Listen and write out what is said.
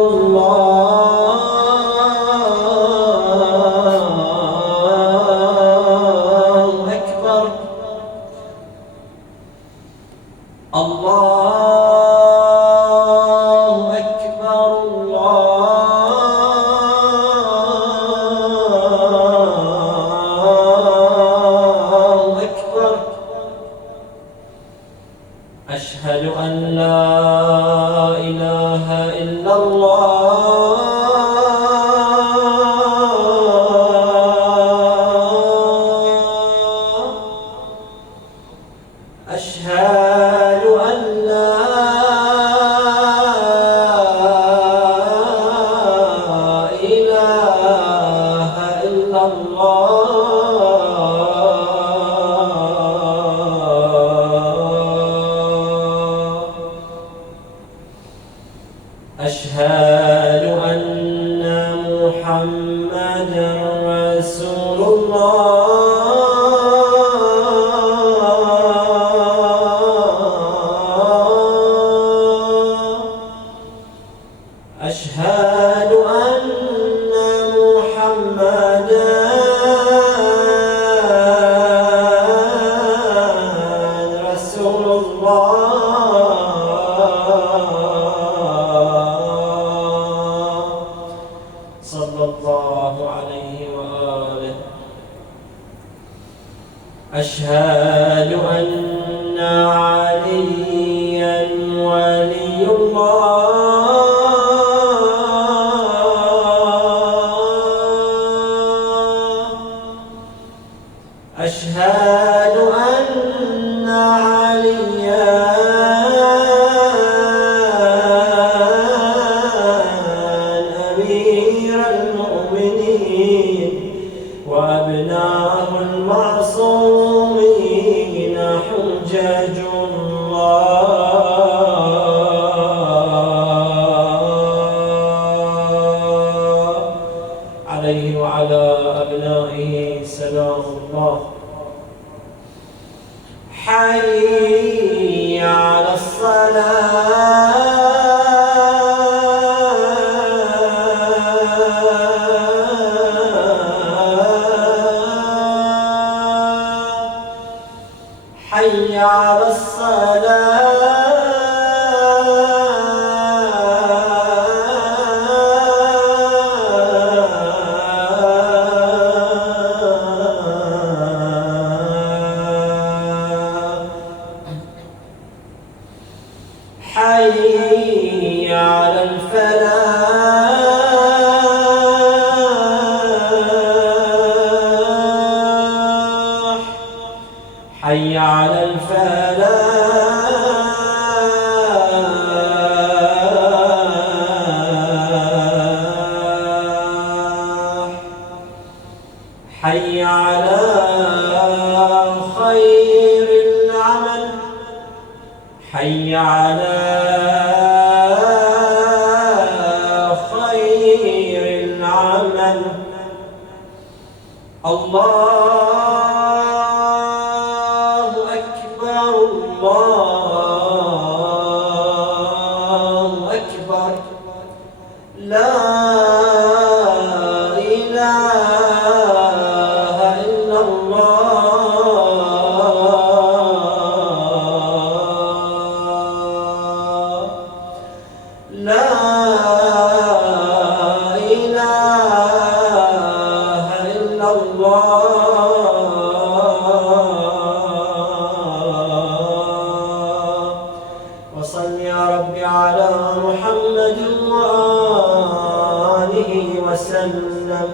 الله أكبر. الله أكبر. الله أكبر. أشهد أن لا إله إلا الله. أشهد أن لا إله إلا الله. أشهد أن محمدًا رسول الله. أشهد أن محمدًا رسول الله صلى الله عليه وآله. أشهد أن عليًّا ولي الله. أشهد أن عليًّا أمير المؤمنين وأبناء المعصومين حجج الله عليه وعلى أبنائه سلام الله. حي على الصلاة. حي على الصلاة. حي على الفلاح. حي على الفلاح. حي على خير العمل. حي على خير العمل. الله أكبر. الله أكبر. لا إله إلا الله. لا إله إلا الله. وصل يا رب على محمد وآله وسلم.